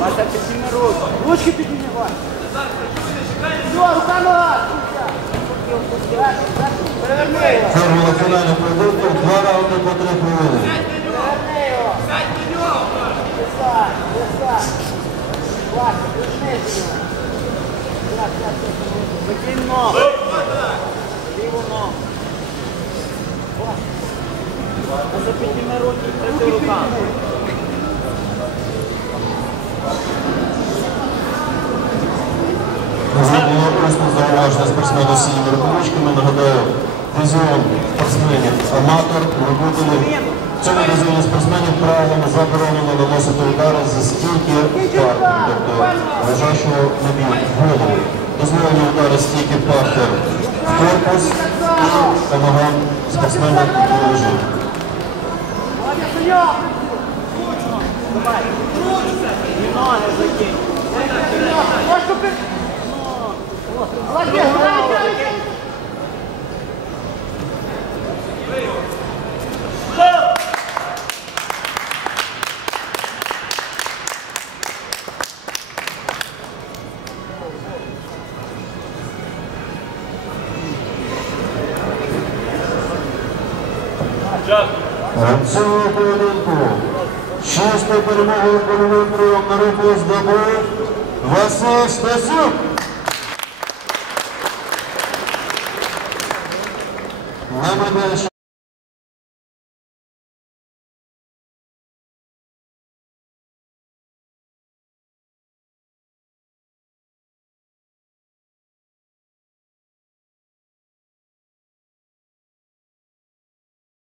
Вася, підніми руку. Ручки підніми, Вася. Все, рука нога. Переверни його. Формула фінального поєдинку, два раунди по три хвилини. Переверни його. Висай, висай. Вася, прижмись його. Так, так, так. Закинь ногу. Ліву ногу. Вася, підніми руки, третю руками. Було усно зауваження спортсмену з синіми рукавичками. Нагадаю, дивізіон спортсменів аматор. В цьому дивізіоні спортсменів правилами заборонено наносити удари зі стійки партер, тобто лежачого на бій. Удари партер в корпус і по ногам спортсмена під лежить. Молодець, Саньок! Давай. Ноги закинь. Цьому поєдинку шосту перемогу прийом на руку здобув Василь Стасюк. Нам